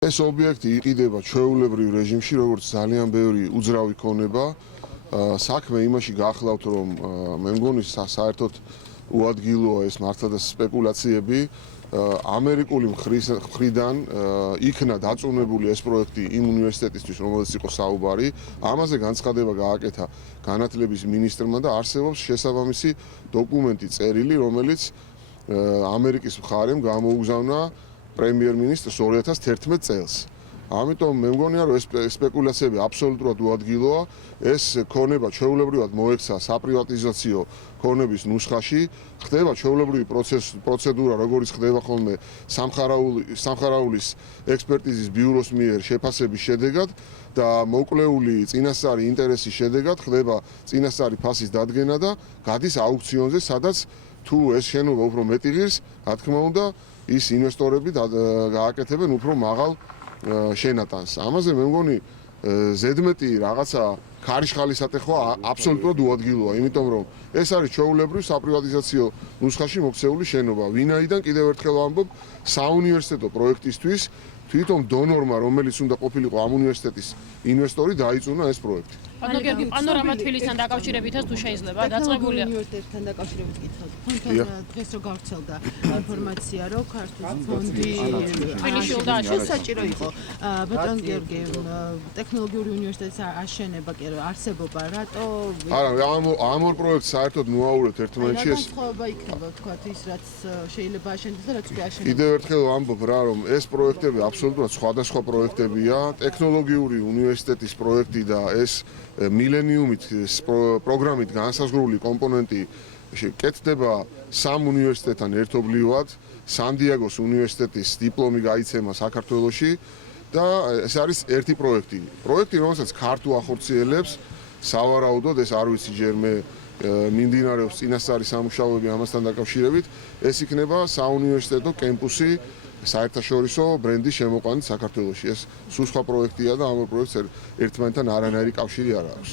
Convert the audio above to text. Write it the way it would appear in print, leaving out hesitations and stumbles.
ეს ობიექტი იყიდება ჩვეულებრივ რეჟიმში, როგორც ძალიან ბევრი უძრავი ქონება. საქმე იმაში გახლავთ, რომ მე მგონი საერთოდ უადგილოა ეს მართლა და სპეკულაციები. ამერიკული მხრიდან იქნა დაწუნებული ეს პროექტი იმ უნივერსიტეტისთვის, რომელზეც იყო საუბარი. ამაზე განცხადება გააკეთა განათლების მინისტრმა და არსებობს შესაბამისი დოკუმენტი წერილი, რომელიც ამერიკის მხარემ გამოუგზავნა პრემიერ-მინისტრს 2011 წელს. ამიტომ მე მგონია, რომ ეს სპეკულაციები აბსოლუტურად უადგილოა. ეს ქონება ჩვეულებრივად მოექცა საპრივატიზაციო ქონების ნუსხაში. ხდება ჩვეულებრივი პროცედურა, როგორც ხდება ხოლმე სამხარაულის ექსპერტიზის ბიუროს მიერ შეფასების შედეგად და მოკლეული წინასწარი ინტერესის შედეგად ხდება წინასწარი ფასის დადგენა და გადის აუქციონზე, სადაც თუ ეს შენობა უფრო მეტი ღირს, რა თქმა უნდა, ის ინვესტორები გააკეთებენ უფრო მაღალ შენატანს. ამაზე მე მგონი ზედმეტი რაღაცა ქარიშხალისატეხვა აბსოლუტურად უადგილოა, იმიტომ რომ ეს არის ჩვეულებრივ საპრივატიზაციო ნუსხაში მოქცეული შენობა. ვინაიდან კიდევ ერთხელ ვამბობ, საუნივერსიტეტო პროექტისთვის თვითონ დონორმა, რომელიც უნდა ყოფილიყო ამ უნივერსიტეტის ინვესტორი, დაიწუნა ეს პროექტი. ანუ გიორგი, პანორამა თბილისთან დაკავშირებითაც თუ შეიძლება დაწყებულია უნივერსიტეტთან დაკავშირებით კითხავთ. ფონდთან დღეს რო გავრცელდა ინფორმაცია, რომ ქართული ფონდი თბილისში უნდა აშენოს. საჭირო იყო. ბატონ გიორგი, ტექნოლოგიური უნივერსიტეტის აშენება კი არსებობა, რატო? არა, ამ ორ პროექტს საერთოდ ნუაურებთ ერთმანეთში ეს. განსხვავება იქნება, თქვათ, ის რაც შეიძლება აშენდეს და რაც კი აშენდება. კიდევ ერთხელ ვამბობ რა, რომ ეს პროექტები აბსოლუტურად სხვადასხვა პროექტებია. ტექნოლოგიური უნივერსიტეტის პროექტი და ეს მილენიუმით პროგრამით განსაზღვრული კომპონენტი კეთდება სამ უნივერსიტეტთან ერთობლივად. სან-დიეგოს უნივერსიტეტის დიპლომი გაიცემა საქართველოში და ეს არის ერთი პროექტი. პროექტი, რომელსაც ქართულ ახორციელებს, სავარაუდოდ ეს არ ვიცი ჯერ მე მიმდინარეობს წინასწარი სამუშაოები ამასთან დაკავშირებით, ეს იქნება საუნივერსიტეტო კემპუსი საერთაშორისო ბრენდის შემოყვანით საქართველოში. ეს სულ სხვა პროექტია და ამ პროექტს ერთმანეთთან არანაირი კავშირი არ აქვს.